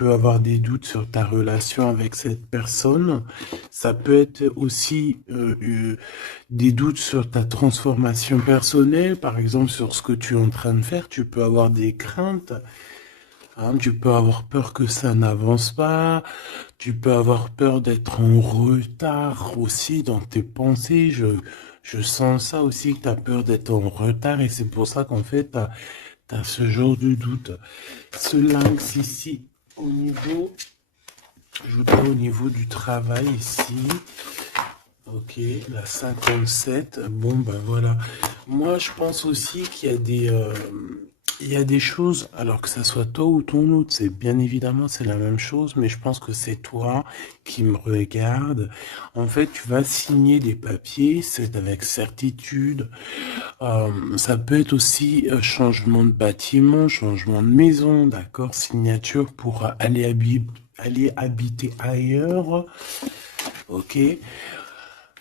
peux avoir des doutes sur ta relation avec cette personne. Ça peut être aussi des doutes sur ta transformation personnelle, par exemple sur ce que tu es en train de faire. Tu peux avoir des craintes, hein, tu peux avoir peur que ça n'avance pas. Tu peux avoir peur d'être en retard aussi dans tes pensées. Je sens ça aussi, que tu as peur d'être en retard et c'est pour ça qu'en fait, tu as ce genre de doute. Ce lynx ici, au niveau, je voudrais au niveau du travail ici. Ok, la 57. Bon, ben voilà. Moi, je pense aussi qu'il y a il y a des choses, alors que ça soit toi ou ton autre, c'est bien évidemment, c'est la même chose, mais je pense que c'est toi qui me regarde. En fait, tu vas signer des papiers, c'est avec certitude. Ça peut être aussi changement de bâtiment, changement de maison, d'accord, signature pour aller habiter ailleurs. Ok.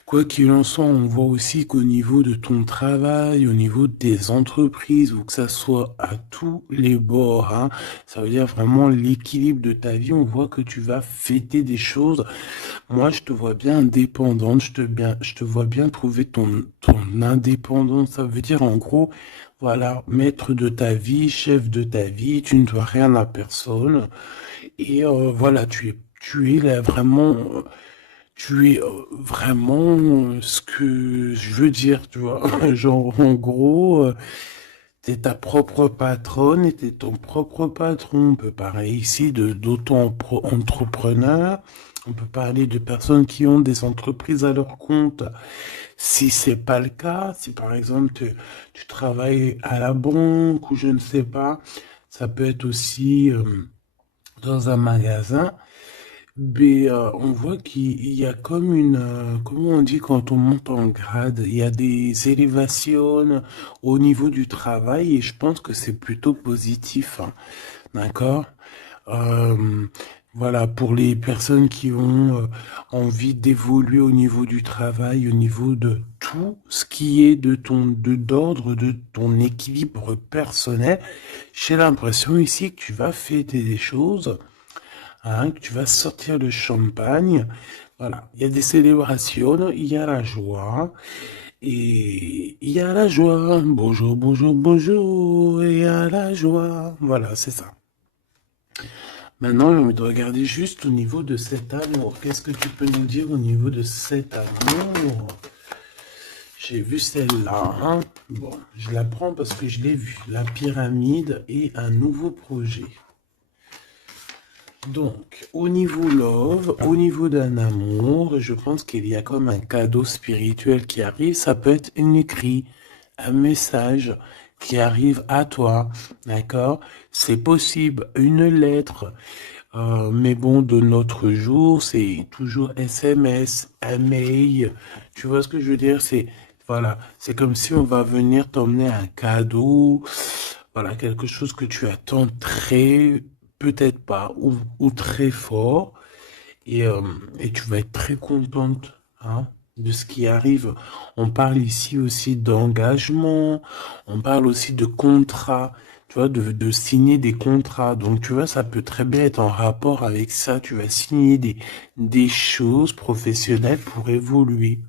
Quoi qu'il en soit, on voit aussi qu'au niveau de ton travail, au niveau des entreprises, ou que ça soit à tous les bords, hein, ça veut dire vraiment l'équilibre de ta vie, on voit que tu vas fêter des choses. Moi, je te vois bien indépendante, je te vois bien trouver ton indépendance. Ça veut dire en gros, voilà, maître de ta vie, chef de ta vie, tu ne dois rien à personne. Et voilà, tu es là vraiment. Tu es vraiment ce que je veux dire, tu vois. Genre, en gros, t'es ta propre patronne et t'es ton propre patron. On peut parler ici de d'auto-entrepreneurs. On peut parler de personnes qui ont des entreprises à leur compte. Si c'est pas le cas, si par exemple tu travailles à la banque ou je ne sais pas, ça peut être aussi dans un magasin. Mais on voit qu'il y a comme comment on dit quand on monte en grade, il y a des élévations au niveau du travail et je pense que c'est plutôt positif, hein, d'accord? Euh, voilà, pour les personnes qui ont envie d'évoluer au niveau du travail, au niveau de tout ce qui est d'ordre de ton équilibre personnel, j'ai l'impression ici que tu vas fêter des choses, hein, que tu vas sortir le champagne. Voilà, il y a des célébrations, il y a la joie, et il y a la joie. Bonjour, bonjour, bonjour, et il y a la joie. Voilà, c'est ça. Maintenant, j'ai envie de regarder juste au niveau de cet amour. Qu'est-ce que tu peux nous dire au niveau de cet amour? J'ai vu celle-là, hein. Bon, je la prends parce que je l'ai vue. La pyramide et un nouveau projet. Donc, au niveau love, au niveau d'un amour, je pense qu'il y a comme un cadeau spirituel qui arrive. Ça peut être une écrit, un message qui arrive à toi, d'accord? C'est possible, une lettre. Mais bon, de notre jour, c'est toujours SMS, un mail. Tu vois ce que je veux dire? Voilà, c'est comme si on va venir t'emmener un cadeau. Voilà, quelque chose que tu attends très, peut-être pas, ou très fort. Et, euh, et tu vas être très contente, hein, de ce qui arrive. On parle ici aussi d'engagement, on parle aussi de contrat, tu vois, de signer des contrats. Donc, tu vois, ça peut très bien être en rapport avec ça. Tu vas signer des choses professionnelles pour évoluer.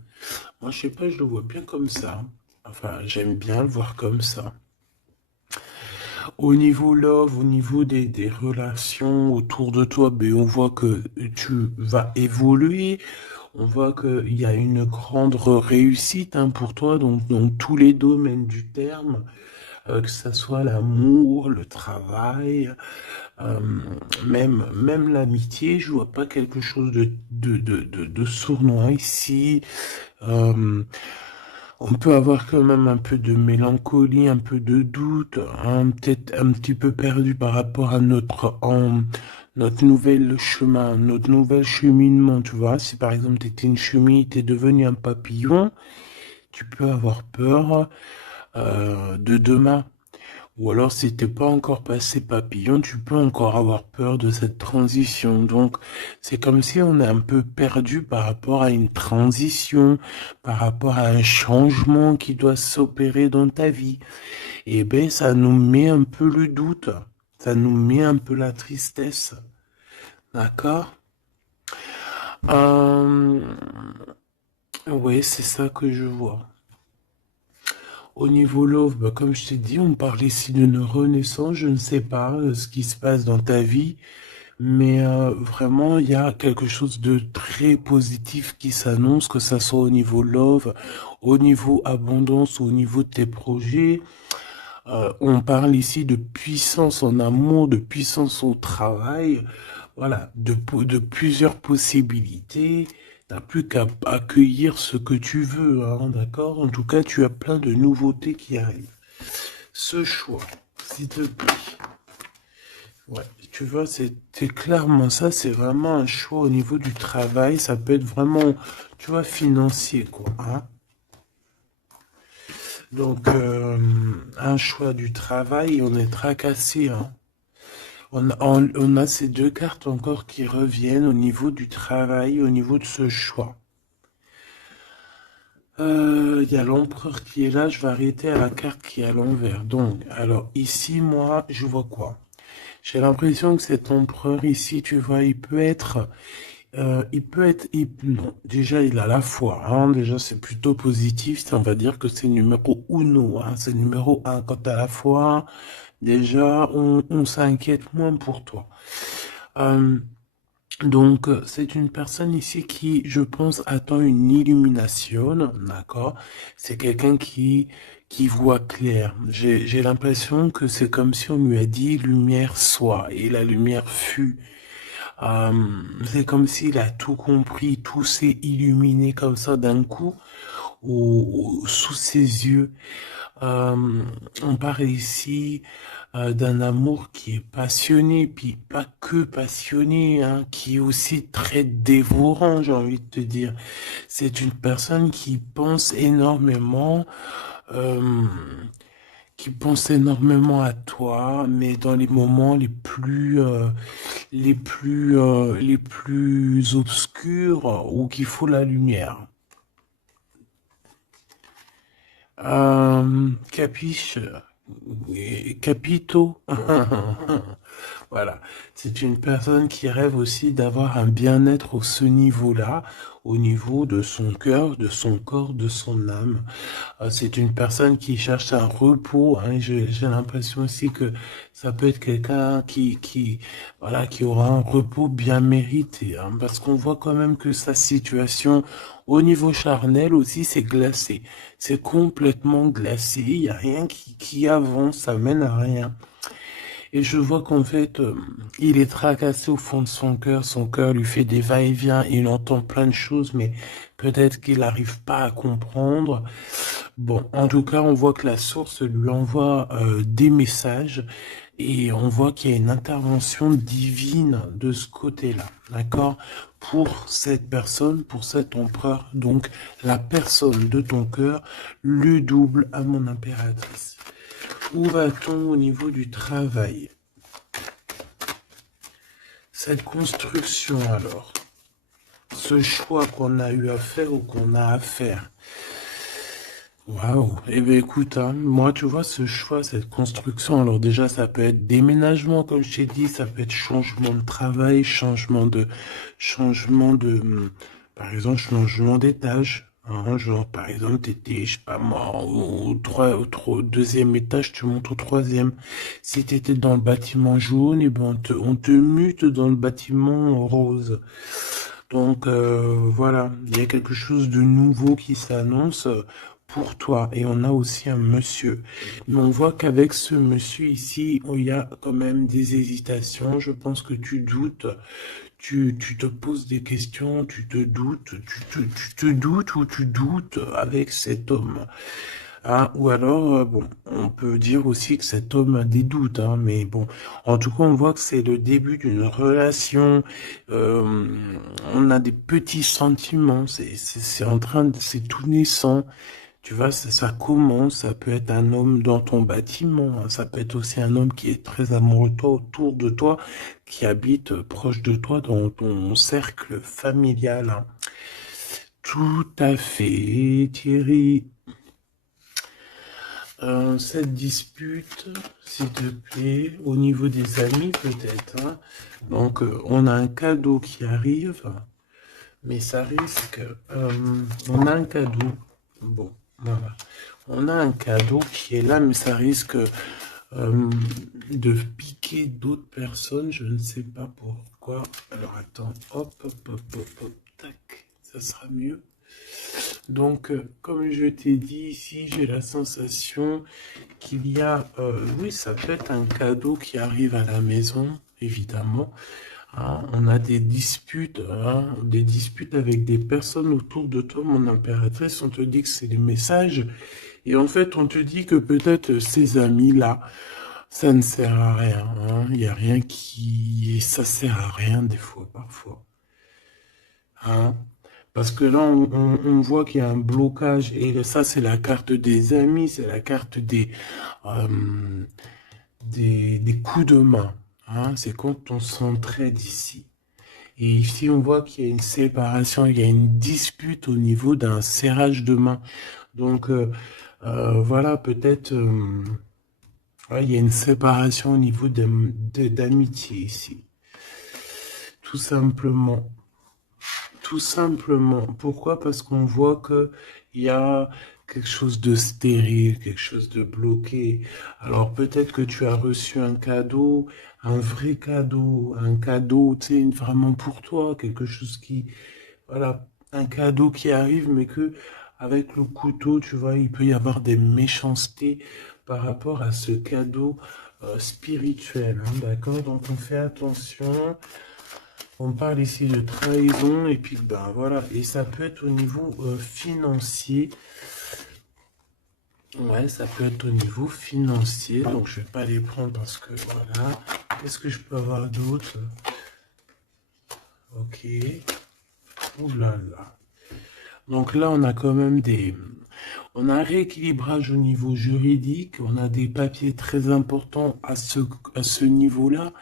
Moi, je sais pas, je le vois bien comme ça. Enfin, j'aime bien le voir comme ça. Au niveau love, au niveau des relations autour de toi, ben, on voit que tu vas évoluer. On voit qu'il y a une grande réussite, hein, pour toi, donc dans tous les domaines du terme, que ce soit l'amour, le travail, euh, même l'amitié. Je vois pas quelque chose de sournois ici. Euh, on peut avoir quand même un peu de mélancolie, un peu de doute, hein, peut-être un petit peu perdu par rapport à notre nouvel chemin, notre nouvel cheminement, tu vois. Si par exemple tu étais une chenille, tu es devenu un papillon, tu peux avoir peur de demain. Ou alors, si t'es pas encore passé papillon, tu peux encore avoir peur de cette transition. Donc, c'est comme si on est un peu perdu par rapport à une transition, par rapport à un changement qui doit s'opérer dans ta vie. Et ben, ça nous met un peu le doute. Ça nous met un peu la tristesse. D'accord? Euh, ouais, c'est ça que je vois. Au niveau love, bah, comme je t'ai dit, on parle ici d'une renaissance. Je ne sais pas ce qui se passe dans ta vie, mais vraiment, il y a quelque chose de très positif qui s'annonce, que ça soit au niveau love, au niveau abondance, au niveau de tes projets. On parle ici de puissance en amour, de puissance au travail, voilà, de plusieurs possibilités. T'as plus qu'à accueillir ce que tu veux, hein, d'accord? En tout cas, tu as plein de nouveautés qui arrivent. Ce choix, s'il te plaît. Ouais, tu vois, c'est clairement ça, c'est vraiment un choix au niveau du travail. Ça peut être vraiment, tu vois, financier, quoi, hein. Donc, un choix du travail, on est tracassé, hein. On a ces deux cartes encore qui reviennent au niveau du travail, au niveau de ce choix. Il y a l'empereur qui est là, je vais arrêter à la carte qui est à l'envers. Donc, alors ici, moi, je vois quoi? J'ai l'impression que cet empereur ici, tu vois, non, déjà il a la foi, hein, déjà c'est plutôt positif, on va dire que c'est numéro uno, hein, c'est numéro un. Quand t'as la foi, déjà on s'inquiète moins pour toi. Euh, Donc, c'est une personne ici qui, je pense, attend une illumination, d'accord? C'est quelqu'un qui voit clair. J'ai l'impression que c'est comme si on lui a dit lumière soit, et la lumière fut. Euh, c'est comme s'il a tout compris, tout s'est illuminé comme ça d'un coup, sous ses yeux. Euh, on parle ici d'un amour qui est passionné, puis pas que passionné, hein, qui est aussi très dévorant, j'ai envie de te dire. C'est une personne euh, qui pense énormément à toi, mais dans les moments les plus obscurs où qu'il faut la lumière. Capiche, capito. Voilà, c'est une personne qui rêve aussi d'avoir un bien-être au ce niveau-là, au niveau de son cœur, de son corps, de son âme. C'est une personne qui cherche un repos, hein. J'ai l'impression aussi que ça peut être quelqu'un voilà, qui aura un repos bien mérité, hein, parce qu'on voit quand même que sa situation au niveau charnel aussi, c'est glacé. C'est complètement glacé. Il n'y a rien qui avance, ça mène à rien. Et je vois qu'en fait, il est tracassé au fond de son cœur. Son cœur lui fait des va-et-vient. Il entend plein de choses, mais peut-être qu'il n'arrive pas à comprendre. Bon, en tout cas, on voit que la source lui envoie des messages et on voit qu'il y a une intervention divine de ce côté-là, d'accord? Pour cette personne, pour cet empereur, donc la personne de ton cœur, le double à mon impératrice. Où va-t-on au niveau du travail? Cette construction alors, ce choix qu'on a eu à faire ou qu'on a à faire. Waouh! Eh bien écoute, hein, moi tu vois ce choix, cette construction, alors déjà ça peut être déménagement comme je t'ai dit, ça peut être changement de travail, changement de, par exemple changement d'étage. Hein, genre par exemple t'étais, je sais pas moi, au deuxième étage, tu montes au troisième. Si t'étais dans le bâtiment jaune, et ben on te mute dans le bâtiment rose. Donc voilà, il y a quelque chose de nouveau qui s'annonce pour toi. Et on a aussi un monsieur. Mais on voit qu'avec ce monsieur ici, il y a quand même des hésitations. Je pense que tu doutes, tu te poses des questions, tu te doutes, tu te doutes ou tu doutes avec cet homme. Ah, ou alors, bon, on peut dire aussi que cet homme a des doutes, hein, mais bon, en tout cas, on voit que c'est le début d'une relation. euh, on a des petits sentiments, c'est en train de, c'est tout naissant. Tu vois, ça commence, ça peut être un homme dans ton bâtiment, hein, ça peut être aussi un homme qui est très amoureux de toi, autour de toi, qui habite proche de toi dans ton cercle familial, hein. Tout à fait, Thierry. cette dispute, s'il te plaît, au niveau des amis peut-être, hein. Donc, on a un cadeau qui arrive, mais ça risque... on a un cadeau. Bon, voilà. On a un cadeau qui est là, mais ça risque de piquer d'autres personnes. Je ne sais pas pourquoi. Alors, attends. Hop, hop, hop, hop, hop. Tac. Ça sera mieux. Donc, comme je t'ai dit ici, j'ai la sensation qu'il y a, oui, ça peut être un cadeau qui arrive à la maison, évidemment. Hein, on a des disputes avec des personnes autour de toi, mon impératrice. On te dit que c'est des messages, et en fait, on te dit que peut-être ces amis-là, ça ne sert à rien. Hein. Il n'y a rien ça sert à rien des fois, parfois. Hein. Parce que là, on voit qu'il y a un blocage, et ça, c'est la carte des amis, c'est la carte euh, des coups de main. Hein, c'est quand on s'entraide ici. Et ici, on voit qu'il y a une séparation, il y a une dispute au niveau d'un serrage de main. Donc, voilà, peut-être, ouais, il y a une séparation au niveau d'amitié ici. Tout simplement. Tout simplement. Pourquoi? Parce qu'on voit que il y a quelque chose de stérile, quelque chose de bloqué. Alors peut-être que tu as reçu un cadeau, un vrai cadeau, un cadeau, tu sais, vraiment pour toi, quelque chose qui, voilà, un cadeau qui arrive, mais que avec le couteau, tu vois, il peut y avoir des méchancetés par rapport à ce cadeau spirituel, hein, d'accord? Donc on fait attention. On parle ici de trahison et puis ben voilà, et ça peut être au niveau financier. Ouais, ça peut être au niveau financier. Donc je vais pas les prendre parce que voilà. Qu'est-ce que je peux avoir d'autre? Ok. Ouh là là. Donc là, on a quand même on a un rééquilibrage au niveau juridique. On a des papiers très importants à ce niveau-là.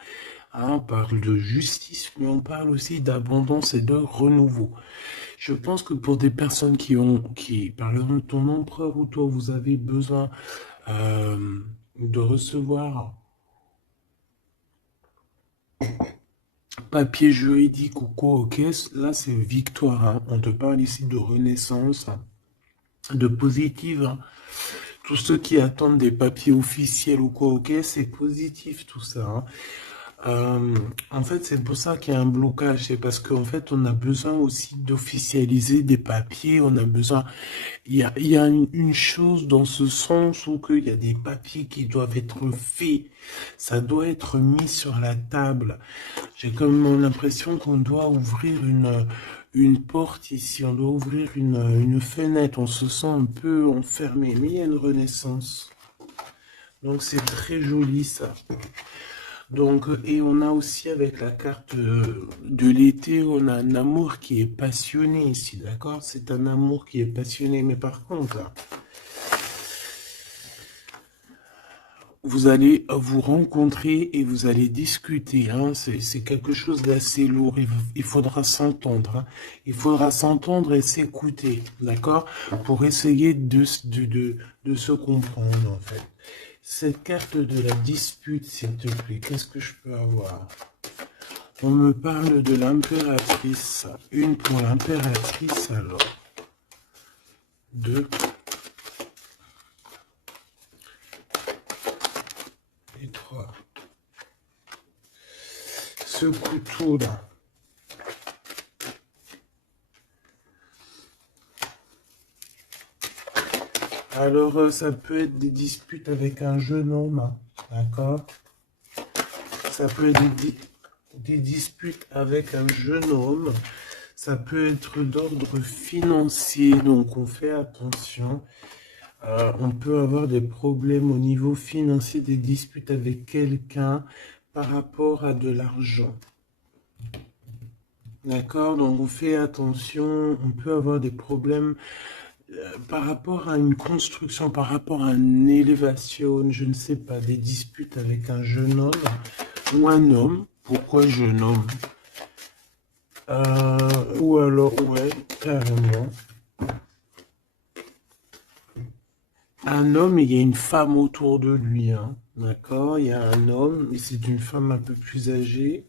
Hein, on parle de justice, mais on parle aussi d'abondance et de renouveau. Je pense que pour des personnes par exemple, ton empereur ou toi, vous avez besoin de recevoir papier juridique ou quoi, ok, là c'est victoire. Hein. On te parle ici de renaissance, hein, de positive. Hein. Tous ceux qui attendent des papiers officiels ou quoi, ok, c'est positif tout ça. Hein. En fait, c'est pour ça qu'il y a un blocage. C'est parce qu'en fait, on a besoin aussi d'officialiser des papiers. On a besoin. Il y a une chose dans ce sens où il y a des papiers qui doivent être faits. Ça doit être mis sur la table. J'ai comme l'impression qu'on doit ouvrir une porte ici. On doit ouvrir une fenêtre. On se sent un peu enfermé. Mais il y a une renaissance. Donc, c'est très joli ça. Donc, et on a aussi avec la carte de l'été, on a un amour qui est passionné ici, d'accord? C'est un amour qui est passionné, mais par contre, vous allez vous rencontrer et vous allez discuter, hein? C'est quelque chose d'assez lourd, il faudra s'entendre, hein? Il faudra s'entendre et s'écouter, d'accord? Pour essayer de se comprendre, en fait. Cette carte de la dispute, s'il te plaît, qu'est-ce que je peux avoir? On me parle de l'impératrice. Une pour l'impératrice, alors. Deux. Et trois. Ce couteau-là. Alors, ça peut être des disputes avec un jeune homme, d'accord? Ça peut être des disputes avec un jeune homme. Ça peut être d'ordre financier, donc on fait attention. On peut avoir des problèmes au niveau financier, des disputes avec quelqu'un par rapport à de l'argent. D'accord? Donc on fait attention. On peut avoir des problèmes par rapport à une construction, par rapport à une élévation, je ne sais pas, des disputes avec un jeune homme ou un homme. Pourquoi jeune homme? Ou alors, ouais, carrément. un homme et il y a une femme autour de lui, hein. D'accord? Il y a un homme et c'est une femme un peu plus âgée.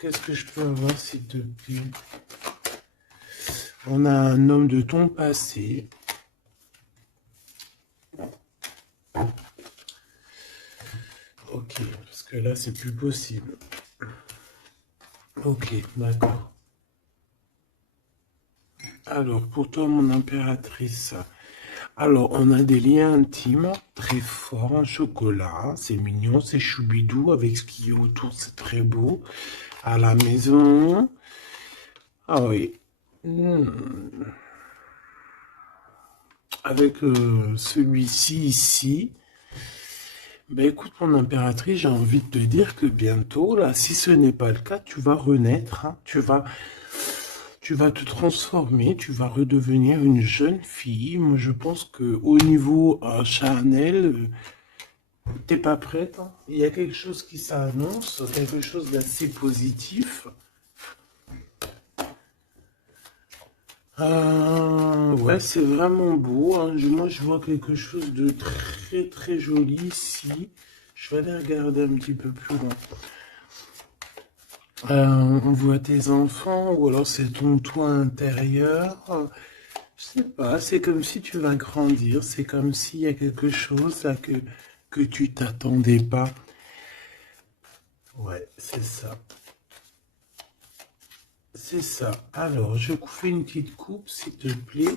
Qu'est-ce que je peux avoir, s'il te plaît? On a un homme de ton passé. Ok, parce que là, c'est plus possible. Ok, d'accord. Alors, pour toi, mon impératrice, alors, on a des liens intimes très forts, un chocolat, c'est mignon, c'est choubidou, avec ce qui est autour, c'est très beau. À la maison, ah oui. Avec celui-ci ici, ben écoute, mon impératrice, j'ai envie de te dire que bientôt, là, si ce n'est pas le cas, tu vas renaître, hein. Tu vas te transformer, tu vas redevenir une jeune fille. Moi, je pense que au niveau charnel, t'es pas prête, hein. Il y a quelque chose qui s'annonce, quelque chose d'assez positif. Ouais, c'est vraiment beau, hein. Moi, je vois quelque chose de très très joli ici. Je vais aller regarder un petit peu plus loin. On voit tes enfants, ou alors c'est ton toit intérieur. Je sais pas, c'est comme si tu vas grandir. C'est comme s'il y a quelque chose là que tu t'attendais pas. Ouais, c'est ça. C'est ça. Alors, je fais une petite coupe, s'il te plaît.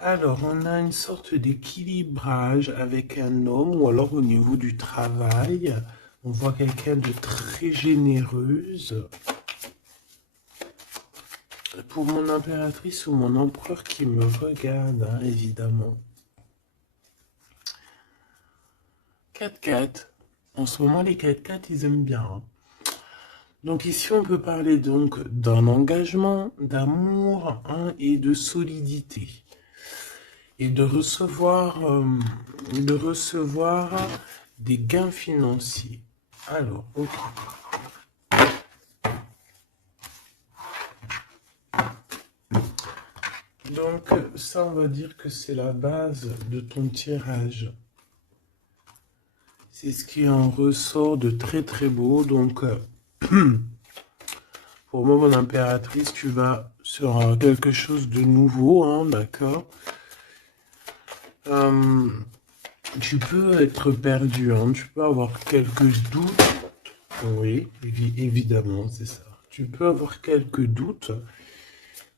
Alors, on a une sorte d'équilibrage avec un homme, ou alors au niveau du travail. On voit quelqu'un de très généreuse. Pour mon impératrice ou mon empereur qui me regarde, hein, évidemment. 4x4. En ce moment, les 4x4, ils aiment bien, hein. Donc ici, on peut parler donc d'un engagement, d'amour, hein, et de solidité. Et de recevoir des gains financiers. Alors, ok. Donc, ça, on va dire que c'est la base de ton tirage. C'est ce qui en ressort de très très beau. Donc, pour moi, mon impératrice, tu vas sur quelque chose de nouveau, hein, d'accord? Tu peux être perdu, hein, tu peux avoir quelques doutes. Oui, évidemment, c'est ça. Tu peux avoir quelques doutes,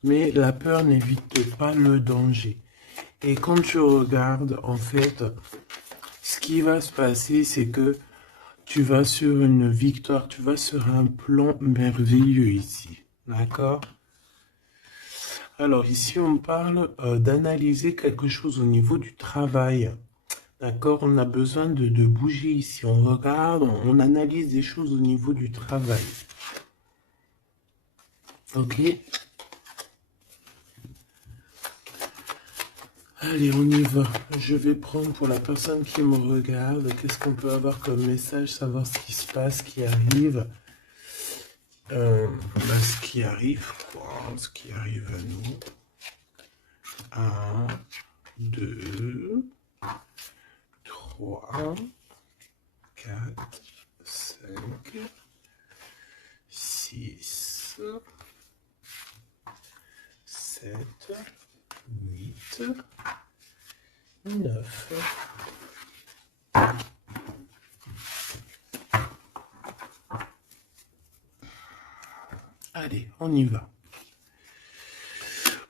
mais la peur n'évite pas le danger. Et quand tu regardes, en fait, ce qui va se passer, c'est que tu vas sur une victoire, tu vas sur un plan merveilleux ici. D'accord? Alors ici, on parle d'analyser quelque chose au niveau du travail. D'accord? On a besoin de bouger ici. On regarde, on analyse des choses au niveau du travail. Ok? Allez, on y va. Je vais prendre pour la personne qui me regarde. Qu'est-ce qu'on peut avoir comme message? Savoir ce qui se passe, ce qui arrive. Ce qui arrive, quoi. Ce qui arrive à nous. 1, 2, 3, 4, 5, 6, 7, 8, 9. Allez, on y va.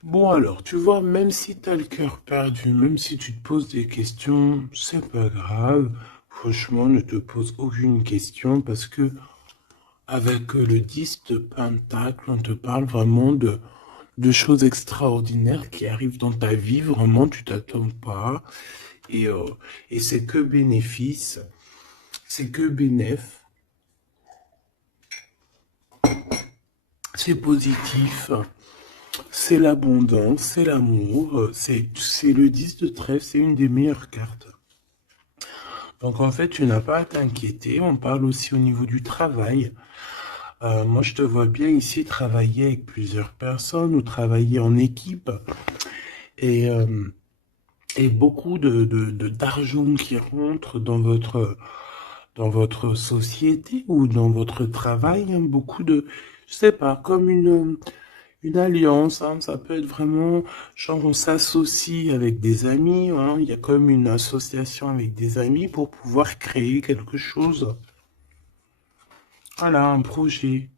Bon alors, tu vois, même si tu as le cœur perdu, même si tu te poses des questions, c'est pas grave. Franchement, ne te pose aucune question parce que avec le 10 de Pentacle, on te parle vraiment de choses extraordinaires qui arrivent dans ta vie. Vraiment, tu t'attends pas. Et c'est que bénéfice. C'est que bénéf. C'est positif. C'est l'abondance, c'est l'amour, c'est le 10 de trèfle, c'est une des meilleures cartes. Donc en fait, tu n'as pas à t'inquiéter. On parle aussi au niveau du travail. Moi, je te vois bien ici travailler avec plusieurs personnes ou travailler en équipe et, euh, et beaucoup d'argent qui rentre dans votre société ou dans votre travail, hein, beaucoup de, je sais pas, comme une alliance, hein, ça peut être vraiment, genre on s'associe avec des amis, hein, il y a comme une association avec des amis pour pouvoir créer quelque chose. Voilà, un projet.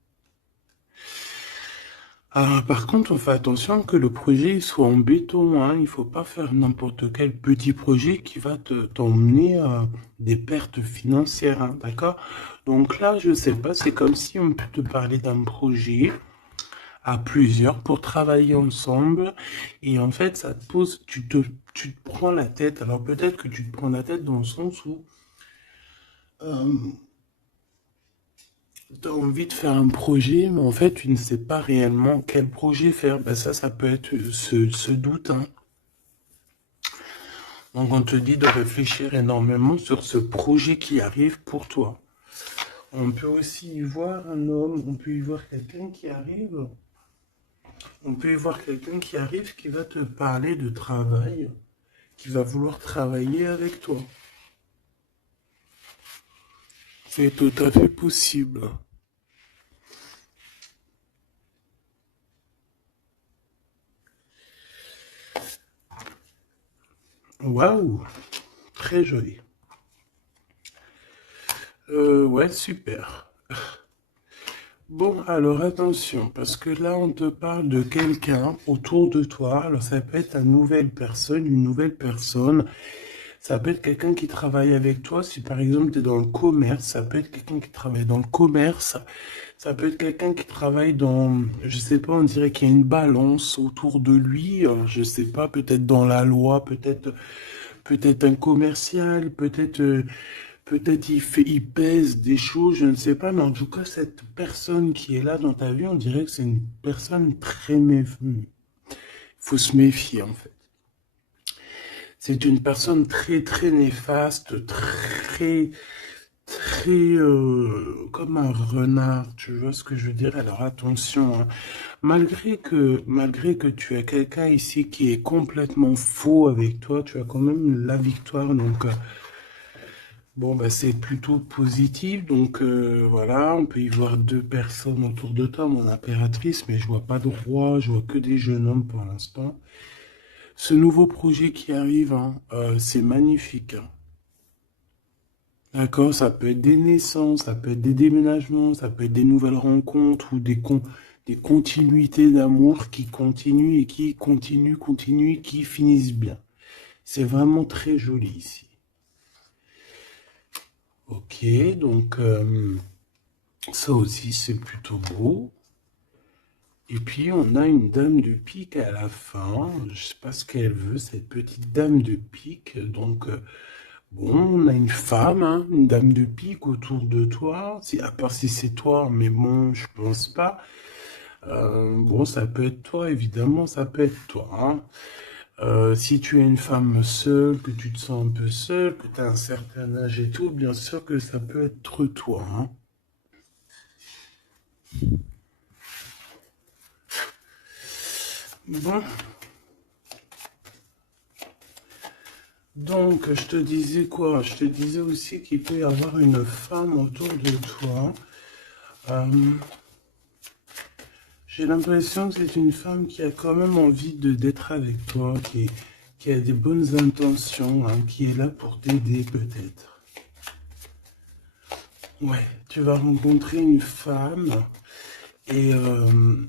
Ah, par contre, on fait attention que le projet soit en béton, hein. Il faut pas faire n'importe quel petit projet qui va t'emmener à des pertes financières, hein, d'accord? Donc là, je sais pas, c'est comme si on peut te parler d'un projet à plusieurs pour travailler ensemble et en fait, ça te pose, tu te prends la tête. Alors peut-être que tu te prends la tête dans le sens où euh, tu as envie de faire un projet, mais en fait, tu ne sais pas réellement quel projet faire. Ben ça peut être ce doute, hein. Donc, on te dit de réfléchir énormément sur ce projet qui arrive pour toi. On peut aussi y voir un homme, on peut y voir quelqu'un qui arrive, on peut y voir quelqu'un qui arrive qui va te parler de travail, qui va vouloir travailler avec toi. C'est tout à fait possible. Waouh, très joli. Ouais, super. Bon, alors attention, parce que là, on te parle de quelqu'un autour de toi. Alors, ça peut être une nouvelle personne. Ça peut être quelqu'un qui travaille avec toi. Si par exemple, tu es dans le commerce, ça peut être quelqu'un qui travaille dans le commerce. Ça peut être quelqu'un qui travaille dans, je sais pas, on dirait qu'il y a une balance autour de lui. Je sais pas, peut-être dans la loi, peut-être un commercial, peut-être il pèse des choses, je ne sais pas, mais en tout cas, cette personne qui est là dans ta vie, on dirait que c'est une personne très méfiante. Il faut se méfier, en fait. C'est une personne très, très néfaste, comme un renard, tu vois ce que je veux dire? Alors attention, hein. Malgré que tu as quelqu'un ici qui est complètement faux avec toi, tu as quand même la victoire, donc bon, bah, c'est plutôt positif. Donc voilà, on peut y voir deux personnes autour de toi, mon impératrice, mais je vois pas de roi, je vois que des jeunes hommes pour l'instant. Ce nouveau projet qui arrive, hein, c'est magnifique, hein. D'accord, ça peut être des naissances, ça peut être des déménagements, ça peut être des nouvelles rencontres ou des continuités d'amour qui continuent et qui continuent et qui finissent bien. C'est vraiment très joli ici. Ok, donc ça aussi c'est plutôt beau. Et puis on a une dame de pique à la fin. Je sais pas ce qu'elle veut, cette petite dame de pique. Donc bon, on a une femme, hein, une dame de pique autour de toi. Si, à part si c'est toi, mais bon, je pense pas. Bon, ça peut être toi, évidemment, ça peut être toi, hein. Si tu es une femme seule, que tu te sens un peu seule, que tu as un certain âge et tout, bien sûr que ça peut être toi, hein. Bon, donc je te disais quoi? Je te disais aussi qu'il peut y avoir une femme autour de toi. Euh, j'ai l'impression que c'est une femme qui a quand même envie d'être avec toi, qui a des bonnes intentions, hein, qui est là pour t'aider peut-être. Ouais, tu vas rencontrer une femme et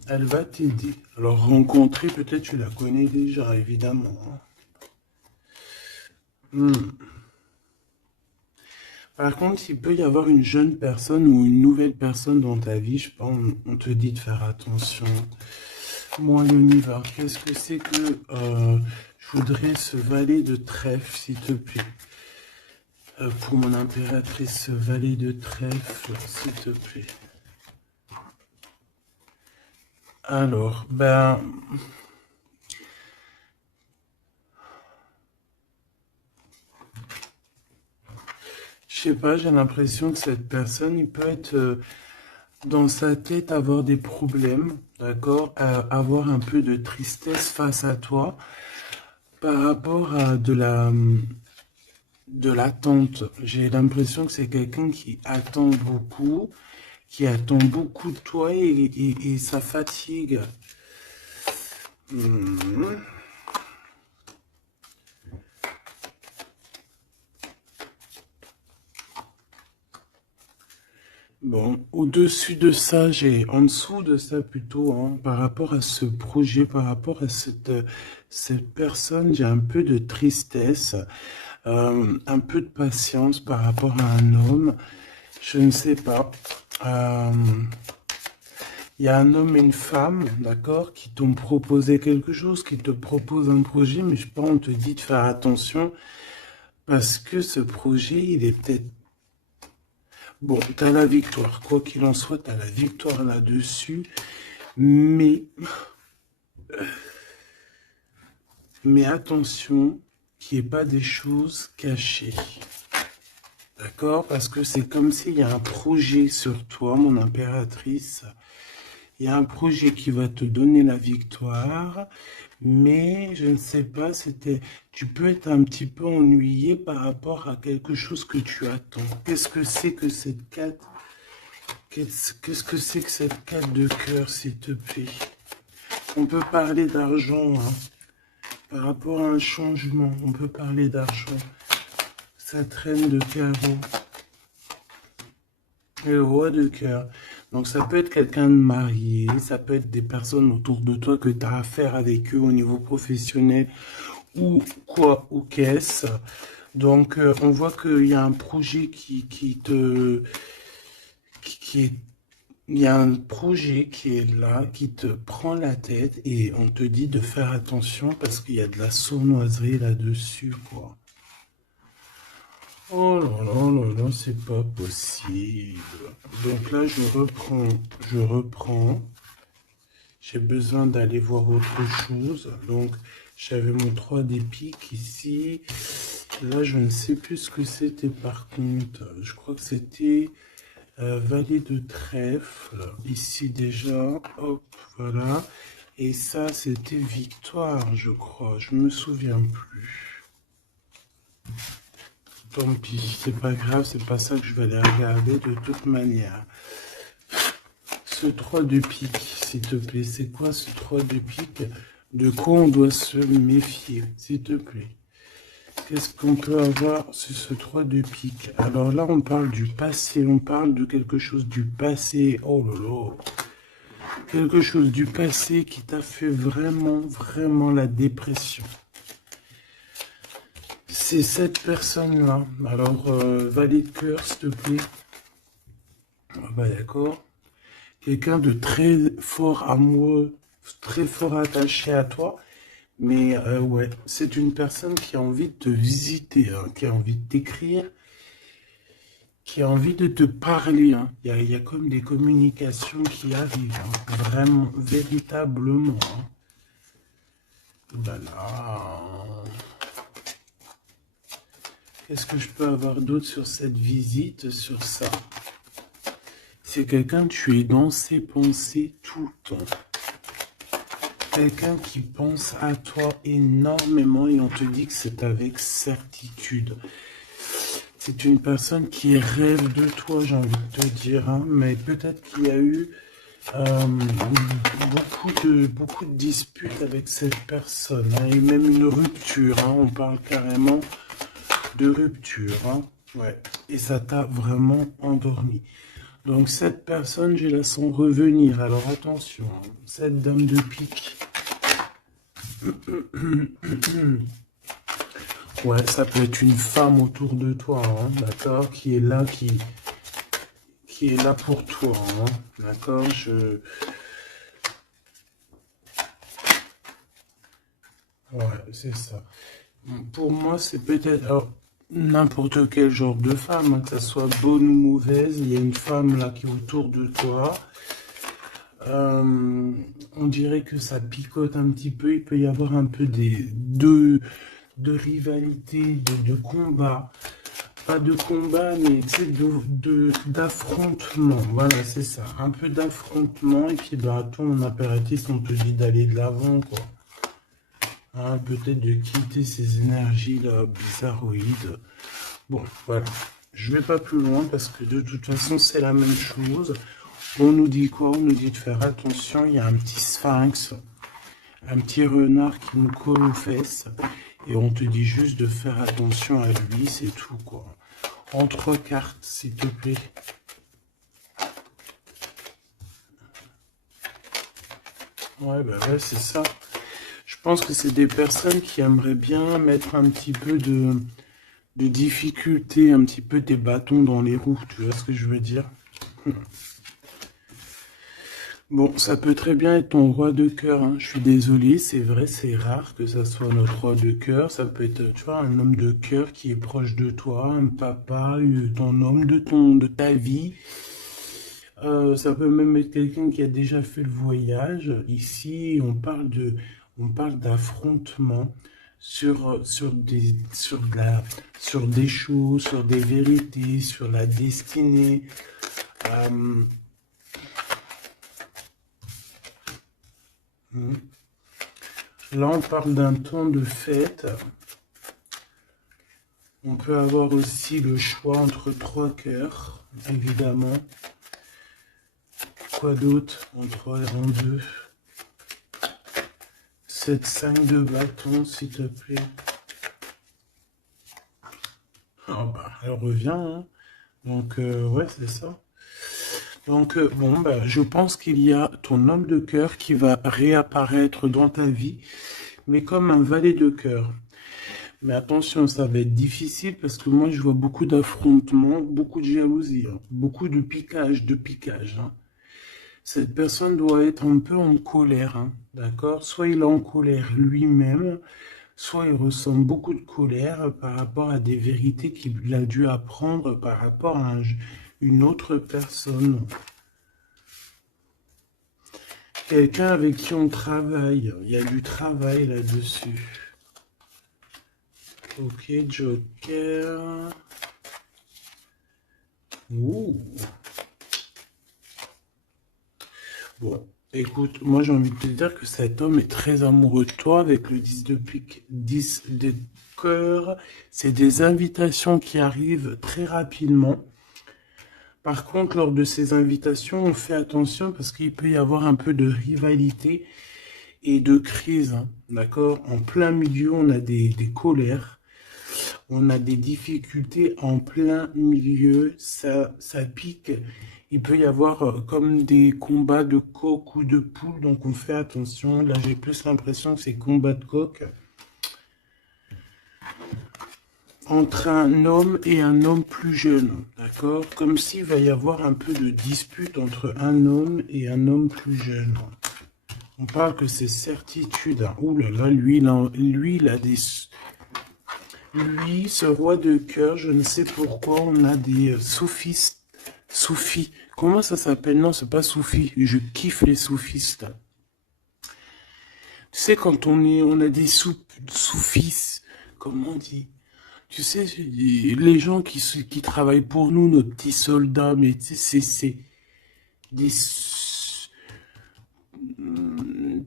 elle va t'aider. Alors rencontrer, peut-être tu la connais déjà, évidemment, hein. Hmm. Par contre, il peut y avoir une jeune personne ou une nouvelle personne dans ta vie, je pense, on te dit de faire attention. Moi, l'univers, qu'est-ce que c'est que je voudrais ce valet de trèfle, s'il te plaît. Pour mon impératrice, ce valet de trèfle, s'il te plaît. Alors, ben, je sais pas, j'ai l'impression que cette personne, il peut être dans sa tête avoir des problèmes, d'accord, avoir un peu de tristesse face à toi par rapport à de l'attente. J'ai l'impression que c'est quelqu'un qui attend beaucoup de toi et ça fatigue. Mhm. Bon, au-dessus de ça, en dessous de ça plutôt, hein, par rapport à ce projet, par rapport à cette personne, j'ai un peu de tristesse, un peu de patience par rapport à un homme. Je ne sais pas. Euh, Il y a un homme et une femme, d'accord, qui t'ont proposé quelque chose, qui te proposent un projet, mais je sais pas, on te dit de faire attention parce que ce projet, il est peut-être... Bon, t'as la victoire, quoi qu'il en soit, t'as la victoire là-dessus, mais, mais attention qu'il n'y ait pas des choses cachées. D'accord? Parce que c'est comme s'il y a un projet sur toi, mon impératrice. Il y a un projet qui va te donner la victoire, mais je ne sais pas, tu peux être un petit peu ennuyé par rapport à quelque chose que tu attends. Qu'est-ce que c'est que cette carte? Qu'est-ce que c'est que cette carte de cœur, s'il te plaît? On peut parler d'argent, hein, par rapport à un changement. On peut parler d'argent. Ça traîne de carreau. Et le roi de cœur. Donc ça peut être quelqu'un de marié, ça peut être des personnes autour de toi que tu as affaire avec eux au niveau professionnel ou quoi, ou qu'est-ce. Donc on voit qu'il y a un projet qui est, il y a un projet qui est là, qui te prend la tête et on te dit de faire attention parce qu'il y a de la sournoiserie là-dessus, quoi. Oh là là là là, c'est pas possible. Donc là, je reprends. J'ai besoin d'aller voir autre chose. Donc, j'avais mon 3 des piques ici. Là, je ne sais plus ce que c'était par contre. Je crois que c'était valet de trèfle. Ici déjà, hop, voilà. Et ça, c'était victoire, je crois. Je me souviens plus. Tant pis, c'est pas grave, c'est pas ça que je vais aller regarder de toute manière. Ce 3 de pique, s'il te plaît, c'est quoi ce 3 de pique? De quoi on doit se méfier, s'il te plaît? Qu'est-ce qu'on peut avoir sur ce 3 de pique? Alors là, on parle du passé, on parle de quelque chose du passé. Oh là là! Quelque chose du passé qui t'a fait vraiment, vraiment la dépression. C'est cette personne-là. Alors, valet de cœur, s'il te plaît. Ah bah d'accord. Quelqu'un de très fort amoureux, très fort attaché à toi. Mais ouais, c'est une personne qui a envie de te visiter, hein, qui a envie de t'écrire, qui a envie de te parler, hein. Il y a comme des communications qui arrivent, hein, vraiment, véritablement, hein. Voilà. Qu'est-ce que je peux avoir d'autre sur cette visite, sur ça? C'est quelqu'un, tu es dans ses pensées tout le temps. Quelqu'un qui pense à toi énormément et on te dit que c'est avec certitude. C'est une personne qui rêve de toi, j'ai envie de te dire, hein, mais peut-être qu'il y a eu beaucoup de disputes avec cette personne, hein, et même une rupture, hein, on parle carrément de rupture, hein, ouais, et ça t'a vraiment endormi. Donc cette personne, je la sens revenir, alors attention, hein, cette dame de pique. Ouais, ça peut être une femme autour de toi, hein, d'accord, qui est là, qui est là pour toi, hein, d'accord, ouais, c'est ça. Pour moi, c'est peut-être alors, n'importe quel genre de femme, hein, que ça soit bonne ou mauvaise, il y a une femme là qui est autour de toi. On dirait que ça picote un petit peu, il peut y avoir un peu de rivalité, de combat. pas de combat, mais c'est d'affrontement. Voilà, c'est ça. Un peu d'affrontement. Et puis, bah, ton impératif, on te dit d'aller de l'avant, quoi. Hein, peut-être de quitter ces énergies-là bizarroïdes. Bon, voilà. Je vais pas plus loin parce que de toute façon, c'est la même chose. On nous dit quoi? On nous dit de faire attention. Il y a un petit sphinx, un petit renard qui nous colle aux fesses. Et on te dit juste de faire attention à lui, c'est tout, quoi. En 3 cartes, s'il te plaît. Ouais, bah ouais, c'est ça. Je pense que c'est des personnes qui aimeraient bien mettre un petit peu de difficulté, un petit peu des bâtons dans les roues, tu vois ce que je veux dire? Bon, ça peut très bien être ton roi de cœur, hein. Je suis désolé, c'est vrai, c'est rare que ça soit notre roi de cœur. Ça peut être, tu vois, un homme de cœur qui est proche de toi, un papa, ton homme de ta vie. Ça peut même être quelqu'un qui a déjà fait le voyage. Ici, on parle d'affrontement sur des choses, sur des vérités, sur la destinée. Euh, Là, on parle d'un temps de fête. On peut avoir aussi le choix entre 3 cœurs, évidemment. Quoi d'autre? En 3 et en 2. 7, 5 de bâton, s'il te plaît. Oh bah, elle revient, hein. Donc, ouais, c'est ça. Donc, bon, bah, je pense qu'il y a ton homme de cœur qui va réapparaître dans ta vie, mais comme un valet de cœur. Mais attention, ça va être difficile parce que moi, je vois beaucoup d'affrontements, beaucoup de jalousie, hein, beaucoup de piquage, hein. Cette personne doit être un peu en colère, hein, d'accord? Soit il est en colère lui-même, soit il ressent beaucoup de colère par rapport à des vérités qu'il a dû apprendre par rapport à une autre personne. Quelqu'un avec qui on travaille, il y a du travail là-dessus. Ok, Joker. Ouh. Bon, écoute, moi j'ai envie de te dire que cet homme est très amoureux de toi avec le 10 de pique, 10 de cœur. C'est des invitations qui arrivent très rapidement. Par contre, lors de ces invitations, on fait attention parce qu'il peut y avoir un peu de rivalité et de crise, hein, d'accord? En plein milieu, on a des colères, on a des difficultés en plein milieu, ça pique. Il peut y avoir comme des combats de coq ou de poule, donc on fait attention. Là, j'ai plus l'impression que c'est combat de coq. Entre un homme et un homme plus jeune, d'accord? Comme s'il va y avoir un peu de dispute entre un homme et un homme plus jeune. On parle que c'est certitude. Hein. Ouh là là, lui, il a des... Lui, ce roi de cœur, je ne sais pourquoi, on a des soufistes. Soufis. Comment ça s'appelle? Non, c'est pas soufi. Je kiffe les soufistes. Tu sais, quand on a des soufis, comment on dit? Tu sais, les gens qui travaillent pour nous, nos petits soldats, mais tu sais, c'est des... Tu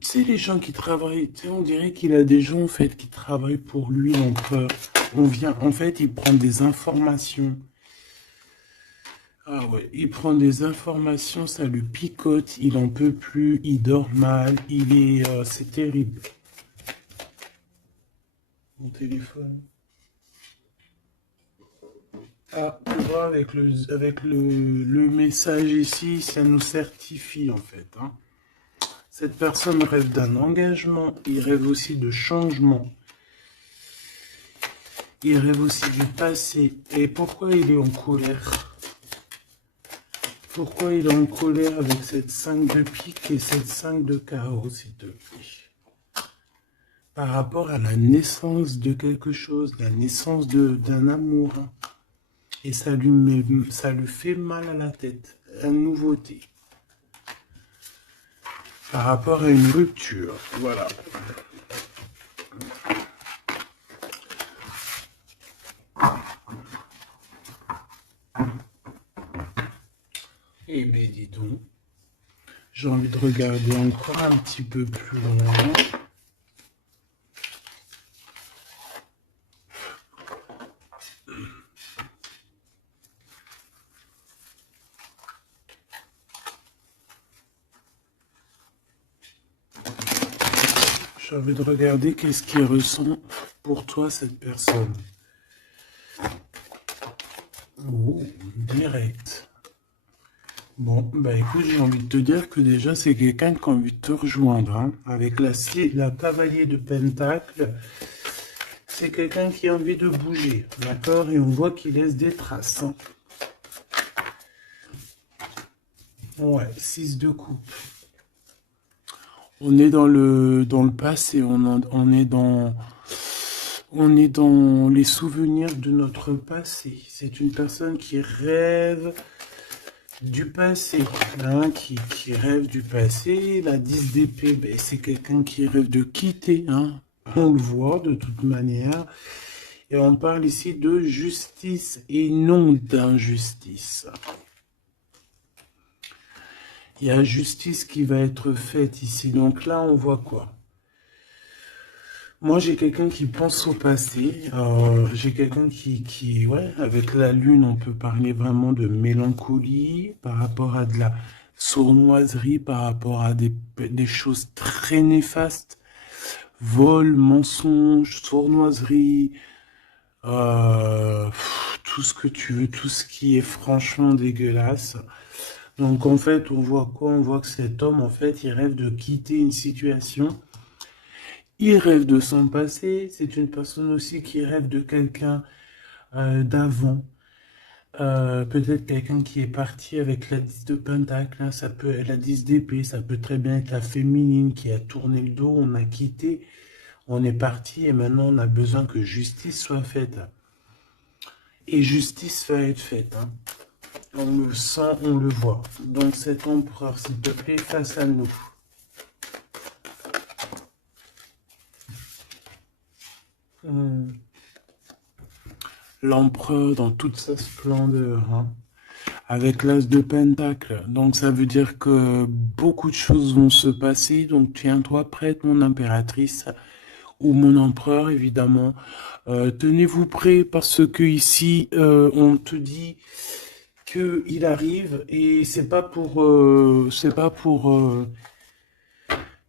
sais, les gens qui travaillent, tu sais, on dirait qu'il a des gens, en fait, qui travaillent pour lui, donc en fait, il prend des informations. Ah ouais, il prend des informations, ça lui picote, il en peut plus, il dort mal, c'est terrible. Mon téléphone. Ah, on voit avec le message ici, ça nous certifie en fait, hein. Cette personne rêve d'un engagement, il rêve aussi de changement. Il rêve aussi du passé. Et pourquoi il est en colère? Pourquoi il est en colère avec cette 5 de pique et cette 5 de carreau, s'il te plaît? Par rapport à la naissance de quelque chose, la naissance d'un amour, hein. Et ça lui fait mal à la tête, la nouveauté. Par rapport à une rupture, voilà. Eh bien, dis donc, j'ai envie de regarder encore un petit peu plus loin. J'ai envie de regarder qu'est-ce qui ressent pour toi cette personne. Oh, direct. Bon, bah écoute, j'ai envie de te dire que déjà, c'est quelqu'un qui a envie de te rejoindre. Hein. Avec la cavalier de Pentacle, c'est quelqu'un qui a envie de bouger, d'accord? Et on voit qu'il laisse des traces. Hein. Ouais, 6 de coupe. On est dans le passé, on est dans les souvenirs de notre passé. C'est une personne qui rêve du passé, hein, qui rêve du passé. La 10 d'épée, ben, c'est quelqu'un qui rêve de quitter, hein. On le voit de toute manière. Et on parle ici de justice et non d'injustice. Il y a justice qui va être faite ici. Donc là, on voit quoi? Moi, j'ai quelqu'un qui pense au passé. J'ai quelqu'un ouais, avec la lune, on peut parler vraiment de mélancolie par rapport à de la sournoiserie, par rapport à des choses très néfastes. Vol, mensonge, sournoiserie, tout ce que tu veux, tout ce qui est franchement dégueulasse. Donc, en fait, on voit quoi? On voit que cet homme, en fait, il rêve de quitter une situation. Il rêve de son passé, c'est une personne aussi qui rêve de quelqu'un d'avant. Peut-être quelqu'un qui est parti avec la 10 de Pentacle, hein, ça peut être la 10 d'épée, ça peut très bien être la féminine qui a tourné le dos, on a quitté, on est parti et maintenant on a besoin que justice soit faite. Et justice va être faite. Hein. On le sent, on le voit. Donc cet empereur, s'il te plaît, face à nous. L'empereur dans toute sa splendeur, hein, avec l'as de Pentacle. Donc ça veut dire que beaucoup de choses vont se passer. Donc tiens-toi prête, mon impératrice, ou mon empereur, évidemment. Tenez-vous prêts parce que ici, on te dit que il arrive et c'est pas pour,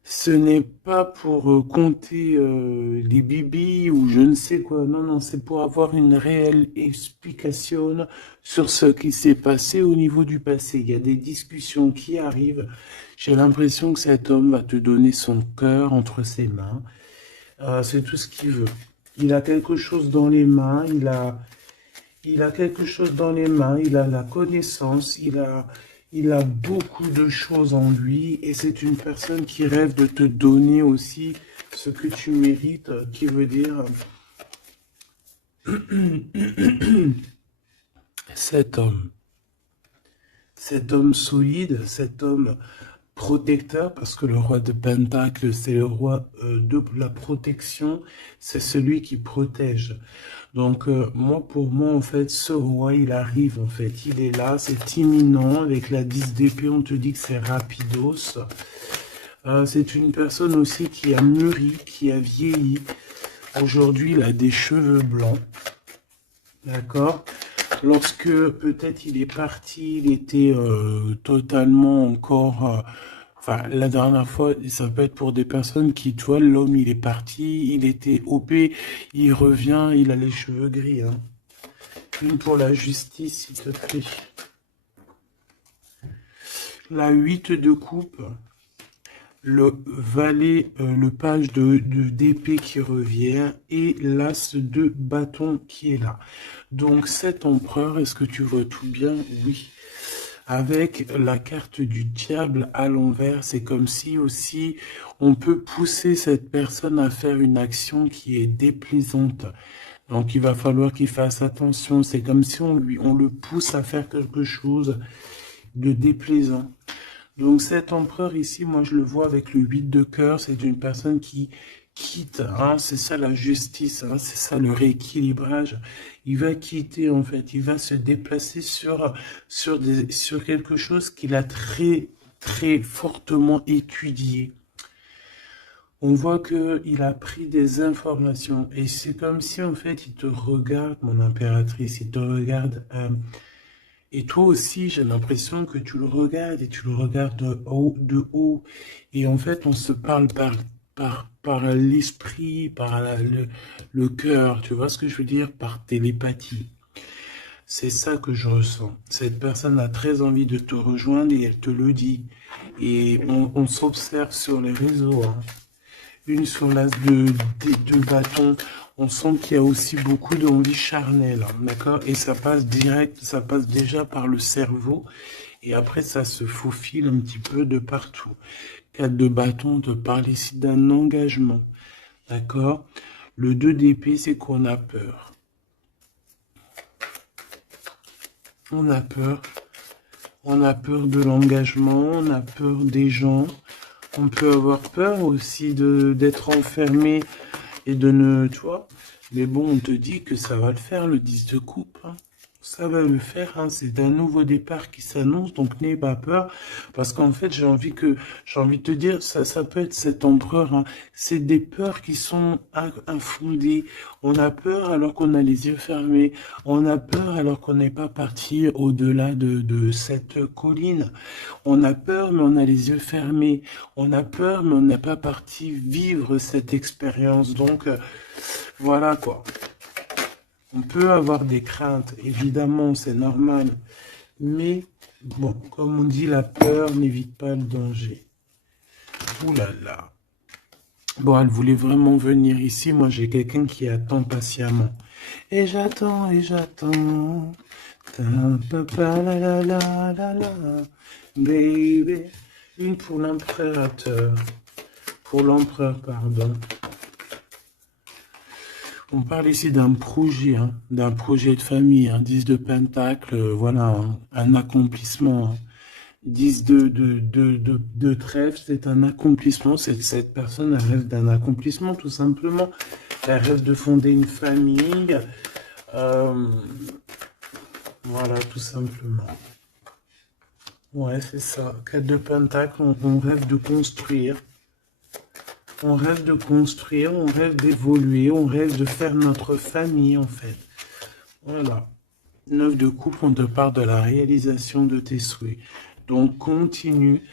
ce n'est pas pour compter les bibis ou je ne sais quoi. Non, non, c'est pour avoir une réelle explication sur ce qui s'est passé au niveau du passé. Il y a des discussions qui arrivent. J'ai l'impression que cet homme va te donner son cœur entre ses mains. C'est tout ce qu'il veut. Il a quelque chose dans les mains. Il a quelque chose dans les mains. Il a la connaissance. Il a beaucoup de choses en lui et c'est une personne qui rêve de te donner aussi ce que tu mérites, qui veut dire cet homme solide, cet homme protecteur, parce que le roi de Pentacle, c'est le roi de la protection, c'est celui qui protège. Donc, moi, pour moi, en fait, ce roi, il arrive, en fait. Il est là, c'est imminent. Avec la 10 d'épée, on te dit que c'est rapidos. C'est une personne aussi qui a mûri, qui a vieilli. Aujourd'hui, il a des cheveux blancs. D'accord? Lorsque, peut-être, il est parti, il était totalement encore... Enfin, la dernière fois, ça peut être pour des personnes qui, tu vois, l'homme, il est parti, il était OP, il revient, il a les cheveux gris. Hein. Une pour la justice, s'il te plaît. La 8 de coupe, le valet, le page d'épée qui revient et l'as de bâton qui est là. Donc, cet empereur, est-ce que tu vois tout bien? Oui. Avec la carte du diable à l'envers, c'est comme si aussi on peut pousser cette personne à faire une action qui est déplaisante. Donc il va falloir qu'il fasse attention. C'est comme si on le pousse à faire quelque chose de déplaisant. Donc cet empereur ici, moi je le vois avec le 8 de cœur, c'est une personne qui quitte, hein, c'est ça la justice, hein, c'est ça le rééquilibrage. Il va quitter, en fait, il va se déplacer sur quelque chose qu'il a très, très fortement étudié. On voit que il a pris des informations et c'est comme si, en fait, il te regarde, mon impératrice, il te regarde. Et toi aussi, j'ai l'impression que tu le regardes et tu le regardes de haut. Et en fait, on se parle par l'esprit, le cœur. Tu vois ce que je veux dire? Par télépathie. C'est ça que je ressens. Cette personne a très envie de te rejoindre et elle te le dit. Et on s'observe sur les réseaux, hein. Une sur l'as des deux bâtons. On sent qu'il y a aussi beaucoup d'envie charnelle, hein, d'accord? Et ça passe direct, ça passe déjà par le cerveau. Et après, ça se faufile un petit peu de partout. 4 de bâton te parle ici d'un engagement, d'accord? Le 2 d'épée, c'est qu'on a peur. On a peur. On a peur de l'engagement, on a peur des gens. On peut avoir peur aussi d'être enfermé et de ne, tu vois. Mais bon, on te dit que ça va le faire, le 10 de coupe, hein. Ça va le faire, hein. C'est un nouveau départ qui s'annonce, donc n'aie pas peur. Parce qu'en fait, j'ai envie de te dire, ça peut être cet empereur, hein. C'est des peurs qui sont infondées. On a peur alors qu'on a les yeux fermés. On a peur alors qu'on n'est pas parti au-delà de cette colline. On a peur, mais on a les yeux fermés. On a peur, mais on n'est pas parti vivre cette expérience. Donc, voilà quoi. On peut avoir des craintes, évidemment, c'est normal. Mais, bon, comme on dit, la peur n'évite pas le danger. Ouh là là. Bon, elle voulait vraiment venir ici. Moi, j'ai quelqu'un qui attend patiemment. Et j'attends, et j'attends. Ta-pa-pa, la la la la la. Baby. Une pour l'impérateur. Pour l'empereur, pardon. On parle ici d'un projet, hein, d'un projet de famille, un 10 de pentacle, voilà, hein, un accomplissement. Hein. 10 de trèfle, c'est un accomplissement. Cette personne elle rêve d'un accomplissement, tout simplement. Elle rêve de fonder une famille. Voilà, tout simplement. Ouais, c'est ça. 4 de pentacle, on rêve de construire. On rêve de construire, on rêve d'évoluer, on rêve de faire notre famille, en fait. Voilà. 9 de coupe, on te parle de la réalisation de tes souhaits. Donc, continue,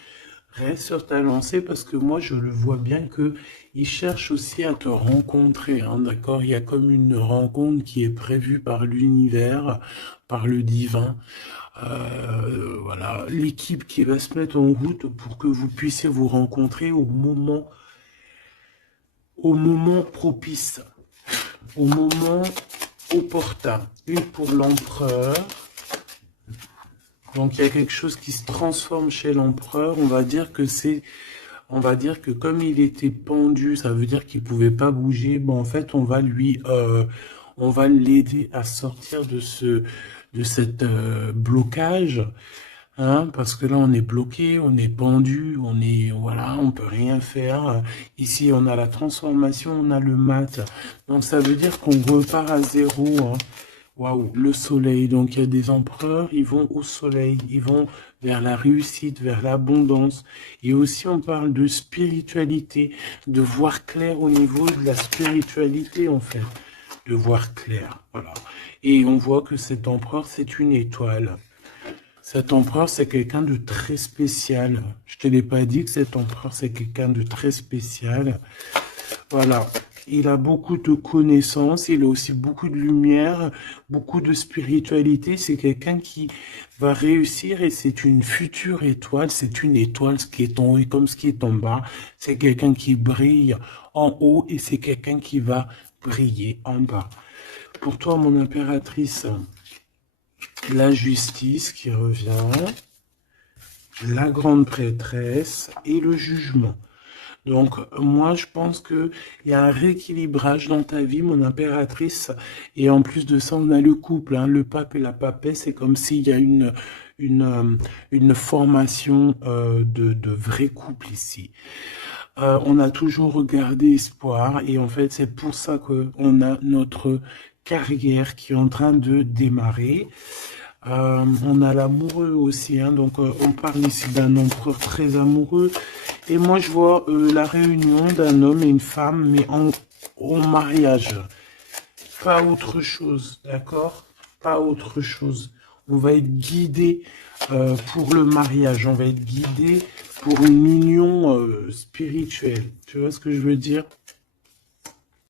reste sur ta lancée, parce que moi, je le vois bien que il cherche aussi à te rencontrer, hein, d'accord? Il y a comme une rencontre qui est prévue par l'univers, par le divin. Voilà, l'équipe qui va se mettre en route pour que vous puissiez vous rencontrer au moment propice, au moment opportun. Une pour l'empereur. Donc il y a quelque chose qui se transforme chez l'empereur. On va dire que comme il était pendu, ça veut dire qu'il pouvait pas bouger. Bon, en fait, on va l'aider à sortir de cette blocage. Hein, parce que là, on est bloqué, on est pendu, voilà, on peut rien faire. Ici, on a la transformation, on a le mat. Donc, ça veut dire qu'on repart à zéro. Hein. Waouh, le soleil. Donc, il y a des empereurs, ils vont au soleil, ils vont vers la réussite, vers l'abondance. Et aussi, on parle de spiritualité, de voir clair au niveau de la spiritualité, en fait. De voir clair, voilà. Et on voit que cet empereur, c'est une étoile. Cet empereur, c'est quelqu'un de très spécial. Je te l'ai pas dit que cet empereur, c'est quelqu'un de très spécial. Voilà. Il a beaucoup de connaissances, il a aussi beaucoup de lumière, beaucoup de spiritualité. C'est quelqu'un qui va réussir et c'est une future étoile. C'est une étoile, ce qui est en haut comme ce qui est en bas. C'est quelqu'un qui brille en haut et c'est quelqu'un qui va briller en bas. Pour toi, mon impératrice, la justice qui revient, la grande prêtresse et le jugement. Donc, moi, je pense qu'il y a un rééquilibrage dans ta vie, mon impératrice. Et en plus de ça, on a le couple, hein, le pape et la papesse. C'est comme s'il y a une formation de vrai couple ici. On a toujours gardé espoir et en fait, c'est pour ça que on a notre carrière qui est en train de démarrer. On a l'amoureux aussi, hein, donc on parle ici d'un empereur très amoureux. Et moi, je vois la réunion d'un homme et une femme, mais en mariage. Pas autre chose, d'accord? Pas autre chose. On va être guidé pour le mariage, on va être guidé pour une union spirituelle. Tu vois ce que je veux dire?